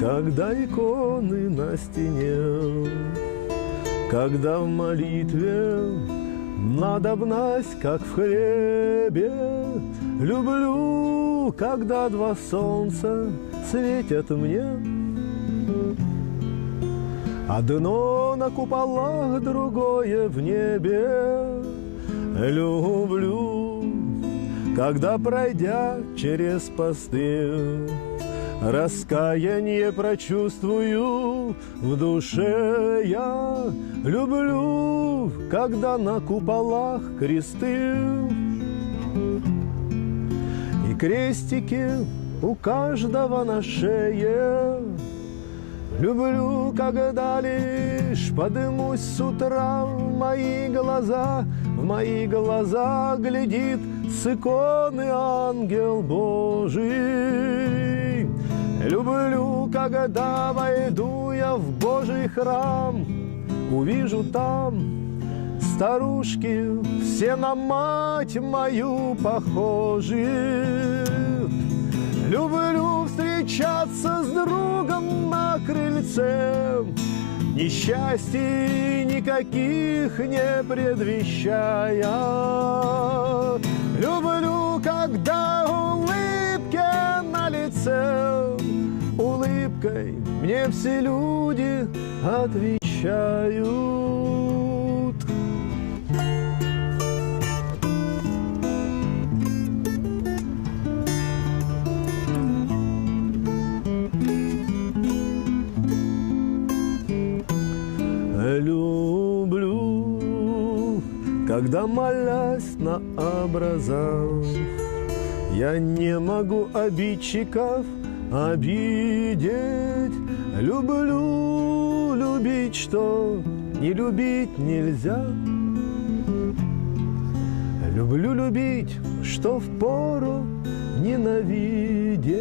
Когда иконы на стене, когда в молитве надобность, как в хлебе. Люблю, когда два солнца светят мне, одно на куполах, другое в небе. Люблю, когда, пройдя через посты, раскаяние прочувствую в душе я. Люблю, когда на куполах кресты и крестики у каждого на шее. Люблю, когда лишь подымусь с утра в мои глаза глядит с иконы ангел Божий. Люблю, когда войду я в Божий храм, увижу там старушки, все на мать мою похожи. Люблю встречаться с другом на крыльце, несчастий никаких не предвещая. Люблю, когда улыбки на лице, улыбкой мне все люди отвечают. Люблю, когда, молясь на образа, я не могу обидчиков обидеть. Люблю любить, что не любить нельзя. Люблю любить, что впору ненавидеть.